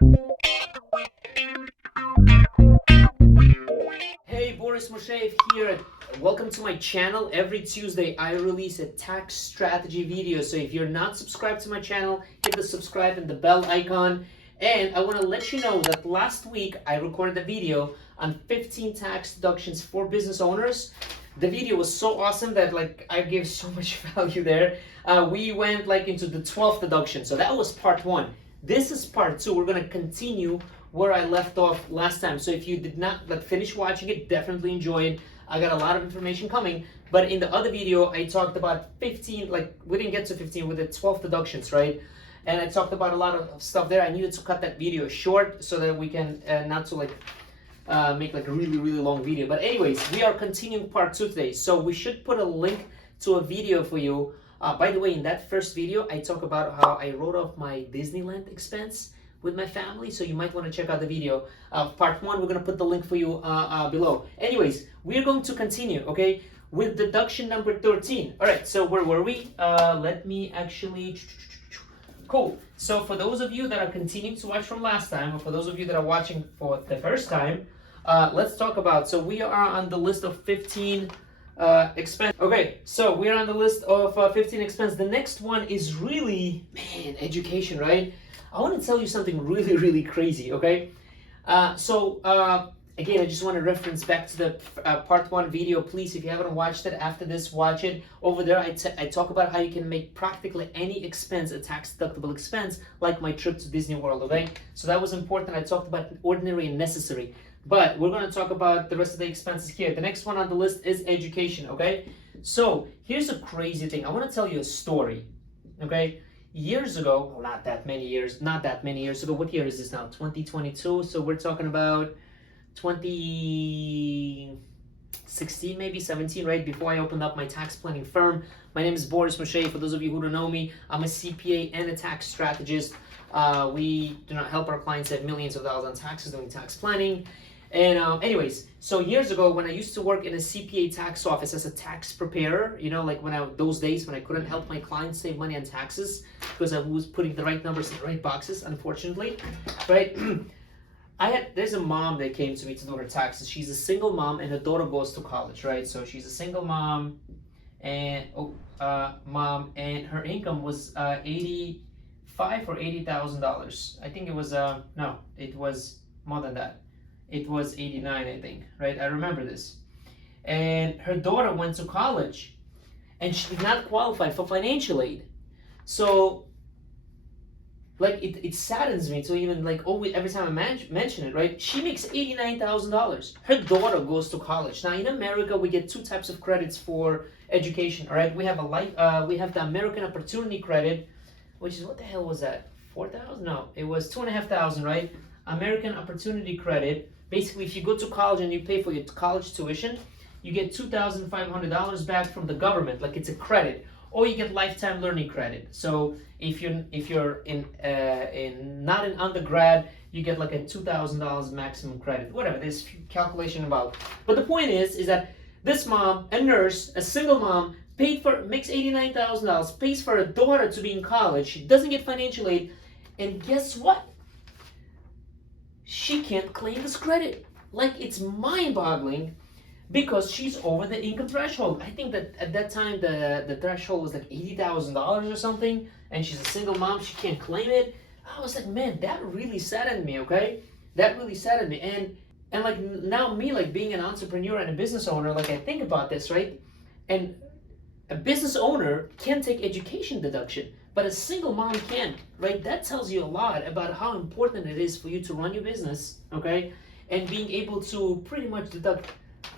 Hey, Boris Moshev here. Welcome to my channel. Every Tuesday I release a tax strategy video. So if you're not subscribed to my channel, hit the subscribe and the bell icon. And I want to let you know that last week I recorded a video on 15 tax deductions for business owners. The video was so awesome that I gave so much value there. We went into the 12th deduction. So that was part one. This is part two. We're going to continue where I left off last time. So if you did not finish watching it, definitely enjoy it. I got a lot of information coming. But in the other video, I talked about 15, we didn't get to 15 with the 12 deductions, right? And I talked about a lot of stuff there. I needed to cut that video short so that we can not to make a really, really long video. But anyways, we are continuing part two today. So we should put a link to a video for you. By the way, in that first video, I talk about how I wrote off my Disneyland expense with my family, so you might want to check out the video. Part one, we're going to put the link for you below. Anyways, we're going to continue, okay, with deduction number 13. All right, so where were we? Let me actually... Cool. So for those of you that are continuing to watch from last time, or for those of you that are watching for the first time, let's talk about, so we are on the list of 15 expense. Okay, so we're on the list of 15 expense. The next one is really, man, education, right? I want to tell you something really, really crazy, okay? Again, I just want to reference back to the part one video. Please, if you haven't watched it, after this, watch it. Over there, I talk about how you can make practically any expense a tax-deductible expense, like my trip to Disney World, okay? So that was important. I talked about ordinary and necessary. But we're going to talk about the rest of the expenses here. The next one on the list is education, okay? So here's a crazy thing. I want to tell you a story, okay? Years ago, well, not that many years ago. What year is this now? 2022. So we're talking about 2016, maybe 17, right? Before I opened up my tax planning firm. My name is Boris Moshe. For those of you who don't know me, I'm a CPA and a tax strategist. We do not help our clients save millions of dollars on taxes doing tax planning. And anyways, so years ago when I used to work in a CPA tax office as a tax preparer, those days when I couldn't help my clients save money on taxes because I was putting the right numbers in the right boxes, unfortunately, right? There's a mom that came to me to do her taxes. She's a single mom and her daughter goes to college, right? So she's a single mom and and her income was $85,000 or $80,000. I think it was no, it was more than that. It was 89, I think, right? I remember this. And her daughter went to college and she did not qualify for financial aid. So it saddens me to even every time I mention it, right? She makes $89,000. Her daughter goes to college. Now in America, we get two types of credits for education, all right? We have we have the American Opportunity Credit, which is, what the hell was that? 4,000? No, it was 2,500, right? American Opportunity Credit. Basically, if you go to college and you pay for your college tuition, you get $2,500 back from the government, like it's a credit, or you get lifetime learning credit. So if you're not in undergrad, you get like a $2,000 maximum credit. Whatever, there's calculation about. But the point is that this mom, a nurse, a single mom, makes $89,000, pays for her daughter to be in college. She doesn't get financial aid, and guess what? She can't claim this credit. It's mind-boggling because she's over the income threshold. I think that at that time the threshold was $80,000 or something, and she's a single mom. She can't claim it. I was like, man, that really saddened me. Okay, that really saddened me. And now me being an entrepreneur and a business owner, I think about this, right? And a business owner can take education deduction, but a single mom can't, right? That tells you a lot about how important it is for you to run your business, okay? And being able to pretty much deduct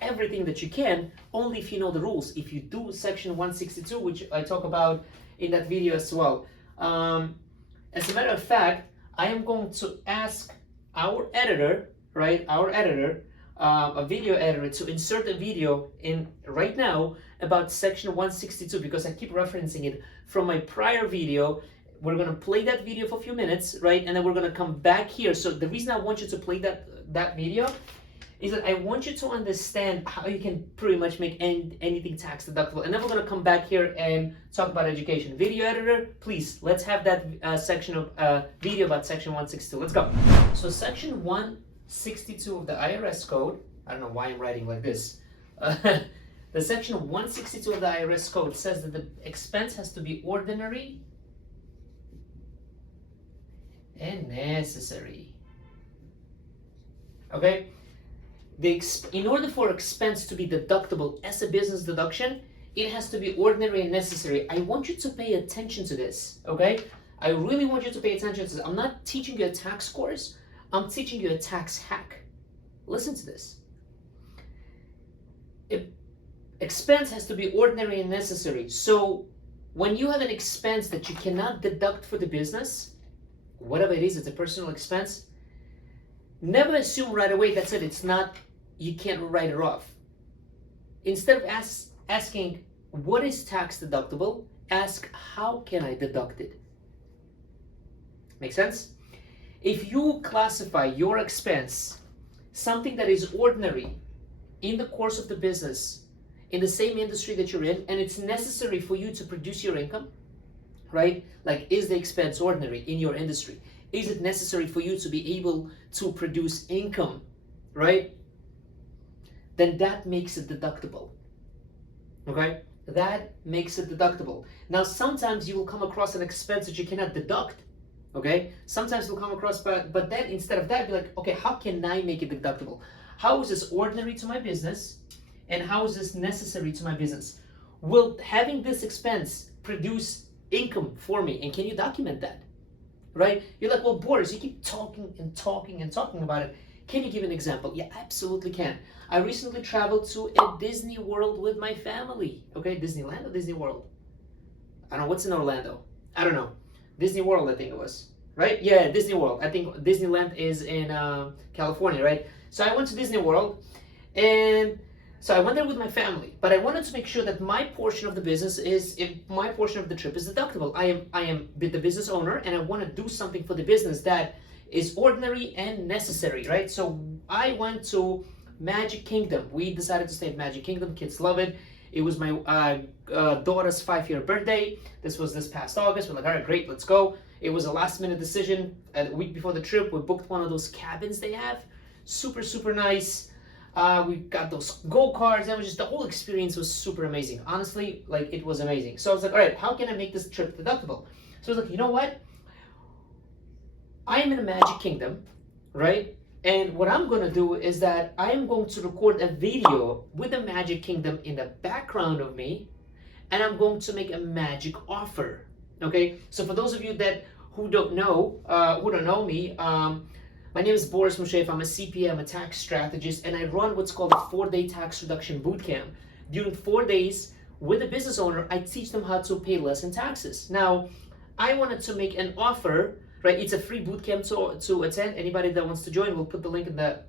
everything that you can, only if you know the rules. If you do section 162, which I talk about in that video as well. As a matter of fact, I am going to ask our editor, right? A video editor, to insert a video in right now about section 162 because I keep referencing it from my prior video. We're going to play that video for a few minutes, right? And then we're going to come back here. So the reason I want you to play that video is that I want you to understand how you can pretty much make anything tax deductible. And then we're going to come back here and talk about education. Video editor, please, let's have that section of video about section 162. Let's go. So section 162 of the IRS code, I don't know why I'm writing like this. The section 162 of the IRS code says that the expense has to be ordinary and necessary. Okay? In order for expense to be deductible as a business deduction, it has to be ordinary and necessary. I want you to pay attention to this, okay? I really want you to pay attention to this. I'm not teaching you a tax course. I'm teaching you a tax hack. Listen to this. Expense has to be ordinary and necessary. So when you have an expense that you cannot deduct for the business, whatever it is, it's a personal expense, never assume right away that's it. It's not, you can't write it off. Instead of asking, what is tax deductible? Ask, how can I deduct it? Make sense? If you classify your expense, something that is ordinary in the course of the business, in the same industry that you're in, and it's necessary for you to produce your income, right? Like, is the expense ordinary in your industry? Is it necessary for you to be able to produce income, right? Then that makes it deductible, okay? That makes it deductible. Now, sometimes you will come across an expense that you cannot deduct, okay? Sometimes you'll come across, but then instead of that, be like, okay, how can I make it deductible? How is this ordinary to my business? And how is this necessary to my business? Will having this expense produce income for me? And can you document that? Right? You're like, well, Boris, you keep talking and talking and talking about it. Can you give an example? Yeah, absolutely can. I recently traveled to a Disney World with my family. Okay, Disneyland or Disney World? I don't know, what's in Orlando? I don't know. Disney World, I think it was. Right? Yeah, Disney World. I think Disneyland is in California, right? So I went to Disney World, and so I went there with my family, but I wanted to make sure that my portion of the business is, if my portion of the trip is deductible. I am the business owner, and I want to do something for the business that is ordinary and necessary, right? So I went to Magic Kingdom. We decided to stay at Magic Kingdom. Kids love it. It was my daughter's 5-year birthday. This was this past August. We're like, all right, great, let's go. It was a last-minute decision. A week before the trip, we booked one of those cabins they have. Super, super nice. We got those go-karts. It was just, the whole experience was super amazing. Honestly, like, it was amazing. So I was like, all right, how can I make this trip deductible? So I was like, you know what? I am in a Magic Kingdom, right? And what I'm going to do is that I am going to record a video with the Magic Kingdom in the background of me, and I'm going to make a magic offer. Okay? So for those of you who don't know me, my name is Boris Mushev. I'm a CPA, I'm a tax strategist, and I run what's called a 4-day tax reduction bootcamp. During 4 days with a business owner, I teach them how to pay less in taxes. Now, I wanted to make an offer, right? It's a free bootcamp to attend. Anybody that wants to join, we'll put the link in the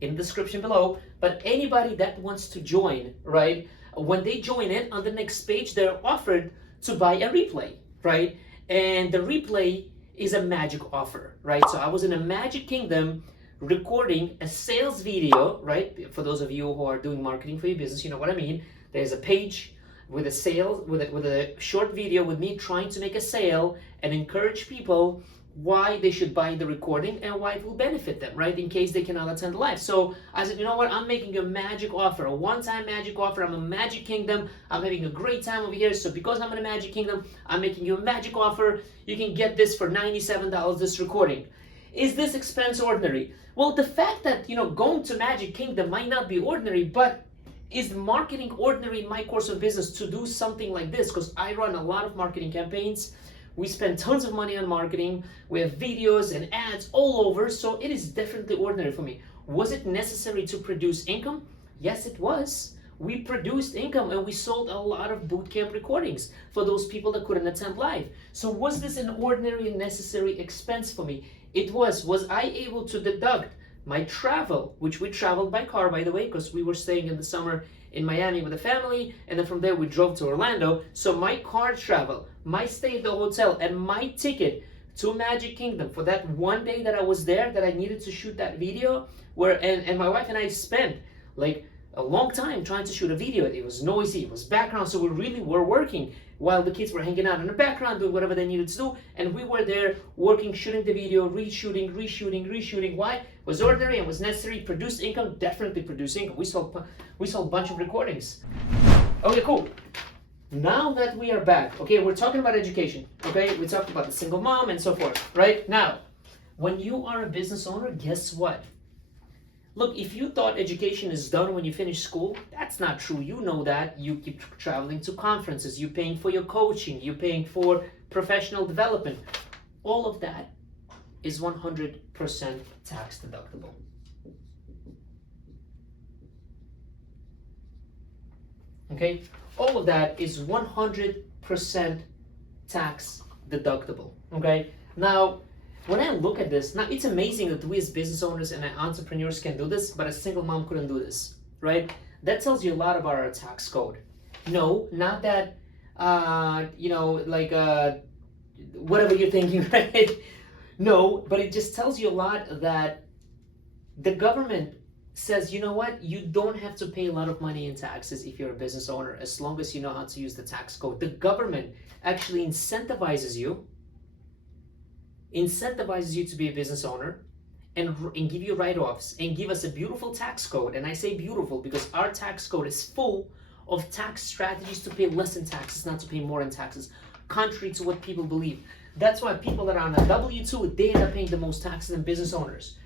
in the description below. But anybody that wants to join, right? When they join in, on the next page, they're offered to buy a replay, right? And the replay is a magic offer, right? So I was in a Magic Kingdom recording a sales video, right? For those of you who are doing marketing for your business, you know what I mean. There's a page with a sale, with a short video with me trying to make a sale and encourage people why they should buy the recording and why it will benefit them, right? In case they cannot attend live. So I said, you know what? I'm making a magic offer, a one-time magic offer. I'm a Magic Kingdom. I'm having a great time over here. So because I'm in a Magic Kingdom, I'm making you a magic offer. You can get this for $97, this recording. Is this expense ordinary? Well, the fact that, going to Magic Kingdom might not be ordinary, but is marketing ordinary in my course of business to do something like this? Because I run a lot of marketing campaigns. We spend tons of money on marketing. We have videos and ads all over, so it is definitely ordinary for me. Was it necessary to produce income? Yes, it was. We produced income and we sold a lot of bootcamp recordings for those people that couldn't attend live. So was this an ordinary and necessary expense for me? It was. Was I able to deduct my travel, which we traveled by car, by the way, because we were staying in the summer in Miami with a family, and then from there we drove to Orlando. So my car travel, my stay at the hotel, and my ticket to Magic Kingdom for that one day that I was there, that I needed to shoot that video, where and my wife and I spent like a long time trying to shoot a video. It was noisy, it was background, so we really were working while the kids were hanging out in the background doing whatever they needed to do, and we were there working, shooting the video, reshooting. Why? It was ordinary and was necessary. Produced income, definitely produced income. We sold a bunch of recordings. Okay, cool. Now that we are back, okay, we're talking about education, okay? We talked about the single mom and so forth, right? Now, when you are a business owner, guess what? Look, if you thought education is done when you finish school, that's not true. You know that. You keep traveling to conferences, you're paying for your coaching, you're paying for professional development. All of that is 100% tax deductible. Okay? All of that is 100% tax deductible. Okay? Now, when I look at this, now it's amazing that we as business owners and entrepreneurs can do this, but a single mom couldn't do this, right? That tells you a lot about our tax code. No, not that, whatever you're thinking, right? No, but it just tells you a lot that the government says, you know what, you don't have to pay a lot of money in taxes if you're a business owner, as long as you know how to use the tax code. The government actually incentivizes you to be a business owner and give you write-offs and give us a beautiful tax code. And I say beautiful because our tax code is full of tax strategies to pay less in taxes, not to pay more in taxes, contrary to what people believe. That's why people that are on a W-2, they end up paying the most taxes than business owners.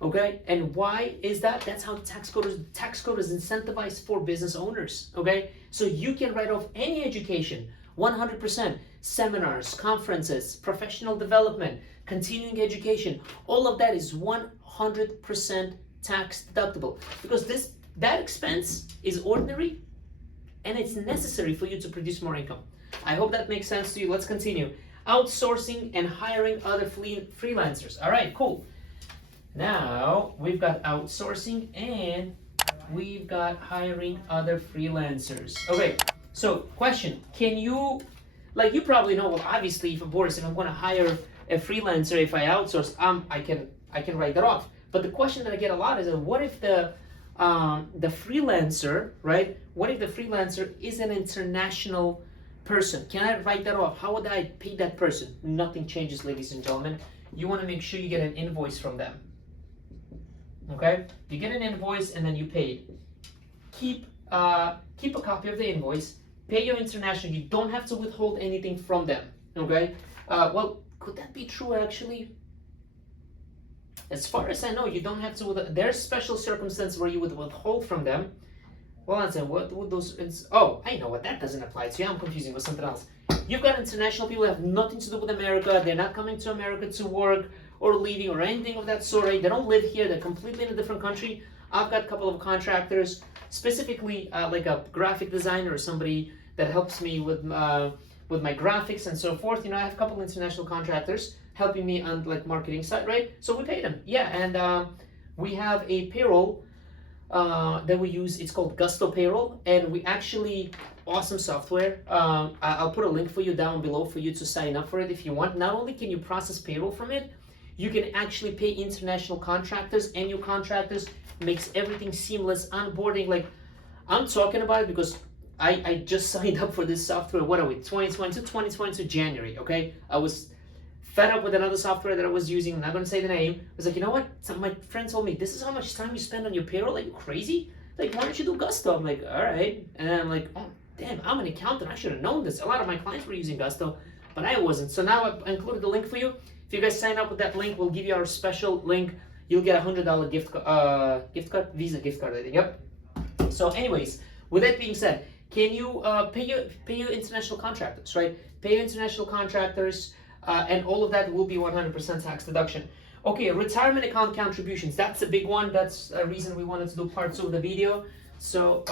Okay, and why is that? That's how the tax code is incentivized for business owners. Okay, so you can write off any education, 100%, seminars, conferences, professional development, continuing education. All of that is 100% tax deductible because that expense is ordinary and it's necessary for you to produce more income. I hope that makes sense to you. Let's continue. Outsourcing and hiring other freelancers. All right, cool. Now, we've got outsourcing and we've got hiring other freelancers. Okay, so question, can you, like you probably know, well, obviously, if I'm going to hire a freelancer, if I outsource, I can write that off. But the question that I get a lot is, what if the freelancer, right? What if the freelancer is an international person? Can I write that off? How would I pay that person? Nothing changes, ladies and gentlemen. You want to make sure you get an invoice from them. Okay, you get an invoice and then you pay it. Keep a copy of the invoice. Pay your international. You don't have to withhold anything from them. Okay. Well, could that be true actually? As far as I know, you don't have to. There's special circumstances where you would withhold from them. Well, I'm saying, what would those? Oh, I know what that doesn't apply to. I'm confusing with something else. You've got international people that have nothing to do with America. They're not coming to America to work or leaving or anything of that sort. Right? They don't live here. They're completely in a different country. I've got a couple of contractors, specifically like a graphic designer or somebody that helps me with my graphics and so forth. You know, I have a couple of international contractors helping me on like marketing side, right? So we pay them, yeah, and we have a payroll that we use. It's called Gusto Payroll, and we actually awesome software. I'll put a link for you down below for you to sign up for it if you want. Not only can you process payroll from it, you can actually pay international contractors and your contractors. Makes everything seamless, onboarding. Like I'm talking about it because I just signed up for this software. What are we? 2022 January. Okay, I was fed up with another software that I was using. I'm not going to say the name. I was like, you know what? My friend told me, this is how much time you spend on your payroll. Like, you crazy? Like, why don't you do Gusto? I'm like, all right. And then I'm like, oh, damn, I'm an accountant. I should have known this. A lot of my clients were using Gusto, but I wasn't. So now I've included the link for you. If you guys sign up with that link, we'll give you our special link. You'll get a $100 gift card, Visa gift card, I think. Yep. So anyways, with that being said, can you pay your international contractors, right? Pay your international contractors, and all of that will be 100% tax deduction. Okay, retirement account contributions. That's a big one. That's a reason we wanted to do part 2 of the video. So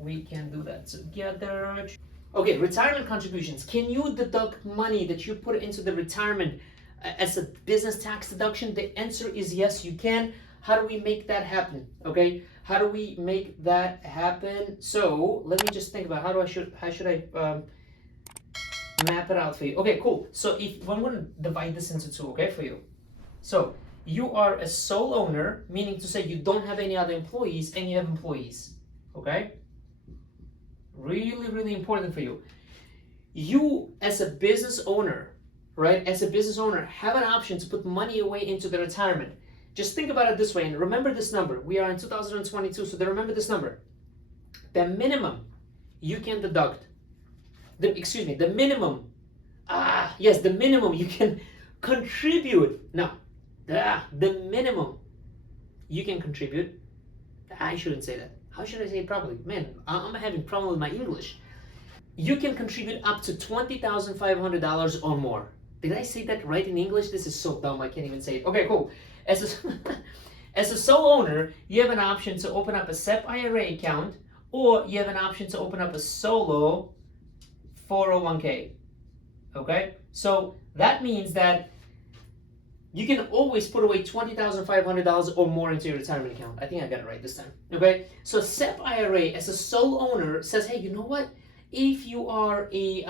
we can do that together. Okay, retirement contributions. Can you deduct money that you put into the retirement as a business tax deduction? The answer is yes, you can. How do we make that happen? Okay, how do we make that happen? So let me just think about how should I map it out for you. Okay, cool. So if I'm going to divide this into two, okay, for you. So you are a sole owner, meaning to say you don't have any other employees and you have employees, okay? Really, really important for you. You as a business owner, right, as a business owner, have an option to put money away into the retirement. Just think about it this way and remember this number. We are in 2022, so remember this number. The minimum you can deduct, the minimum, the minimum you can contribute. No, the minimum you can contribute. I shouldn't say that. How should I say it properly? Man, I'm having problem with my English. You can contribute up to $20,500 or more. Did I say that right in English? This is so dumb, I can't even say it. Okay, cool. As a sole owner, you have an option to open up a SEP IRA account, or you have an option to open up a solo 401k. Okay? So that means that you can always put away $20,500 or more into your retirement account. I think I got it right this time. Okay? So SEP IRA as a sole owner says, hey, you know what? If you are a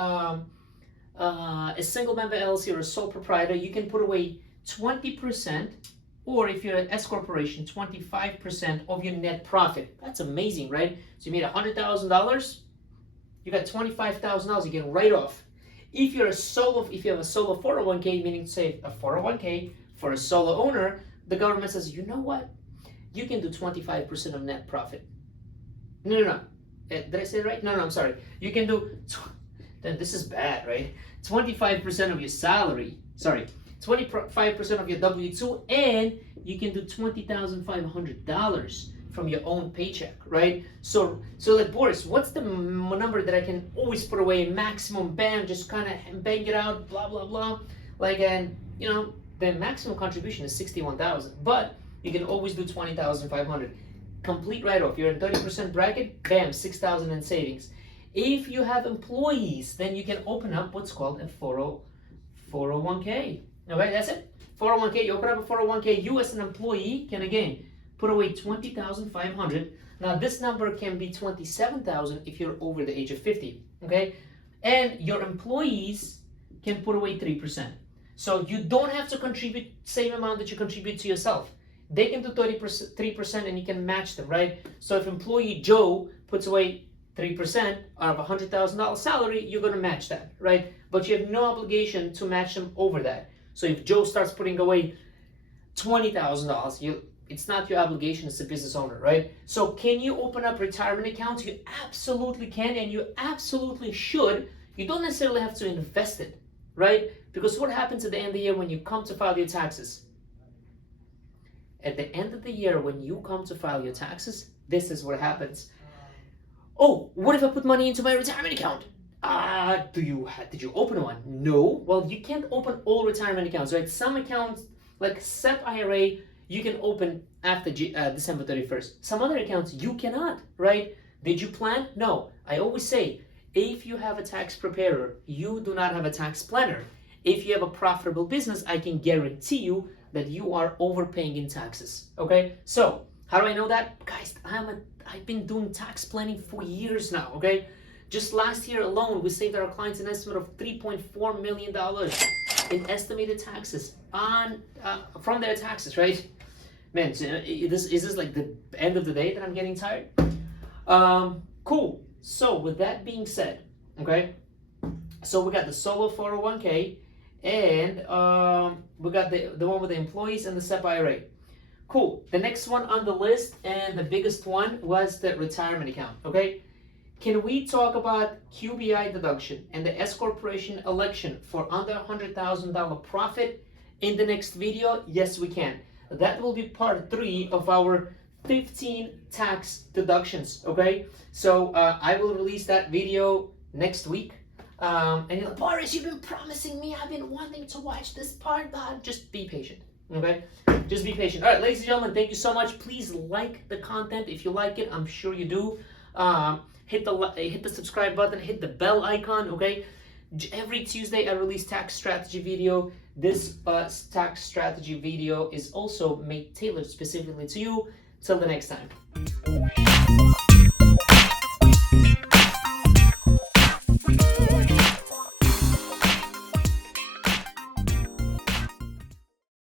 single member LLC or a sole proprietor, you can put away 20%, or if you're an S corporation, 25% of your net profit. That's amazing, right? So you made $100,000, you got $25,000 you can write off. If you have a solo 401k, meaning to say a 401k for a solo owner, the government says, you know what? You can do 25% of net profit. No. Did I say it right? No, I'm sorry. You can do, this is bad, right? 25% of your salary, 25% of your W-2, and you can do $20,500 from your own paycheck, right? So like, Boris, what's the number that I can always put away, maximum, bam, just kind of bang it out, blah, blah, blah. Like, and, you know, the maximum contribution is $61,000, but you can always do $20,500. Complete write-off. You're in 30% bracket, bam, $6,000 in savings. If you have employees, then you can open up what's called a 401k. Okay, that's it. 401k, you open up a 401k. You as an employee can, again, put away $20,500. Now, this number can be $27,000 if you're over the age of 50, okay? And your employees can put away 3%. So you don't have to contribute same amount that you contribute to yourself. They can do 3% and you can match them, right? So if employee Joe puts away 3% out of $100,000 salary, you're going to match that, right? But you have no obligation to match them over that. So if Joe starts putting away $20,000, it's not your obligation as a business owner, right? So can you open up retirement accounts? You absolutely can, and you absolutely should. You don't necessarily have to invest it, right? Because what happens at the end of the year when you come to file your taxes? At the end of the year, when you come to file your taxes, this is what happens. Oh, what if I put money into my retirement account? Did you open one? No. Well, you can't open all retirement accounts, right? Some accounts, like SEP IRA, you can open after December 31st. Some other accounts, you cannot, right? Did you plan? No. I always say, if you have a tax preparer, you do not have a tax planner. If you have a profitable business, I can guarantee you that you are overpaying in taxes, okay? So, how do I know that? Guys, I've been doing tax planning for years now, okay? Just last year alone, we saved our clients an estimate of $3.4 million in estimated taxes from their taxes, right? Man, is this like the end of the day that I'm getting tired? Cool. So, with that being said, okay? So, we got the solo 401k, and we got the one with the employees and the SEP IRA. Cool. The next one on the list, and the biggest one, was the retirement account, okay? Can we talk about QBI deduction and the S corporation election for under $100,000 profit in the next video? Yes, we can. That will be part 3 of our 15 tax deductions, okay? So I will release that video next week. And you're like, Boris, you've been promising me, I've been wanting to watch this part. Just be patient, okay? Just be patient. All right, ladies and gentlemen, thank you so much. Please like the content if you like it. I'm sure you do. Hit the subscribe button, hit the bell icon, okay? Every Tuesday I release tax strategy video. This tax strategy video is also tailored specifically to you. Till the next time.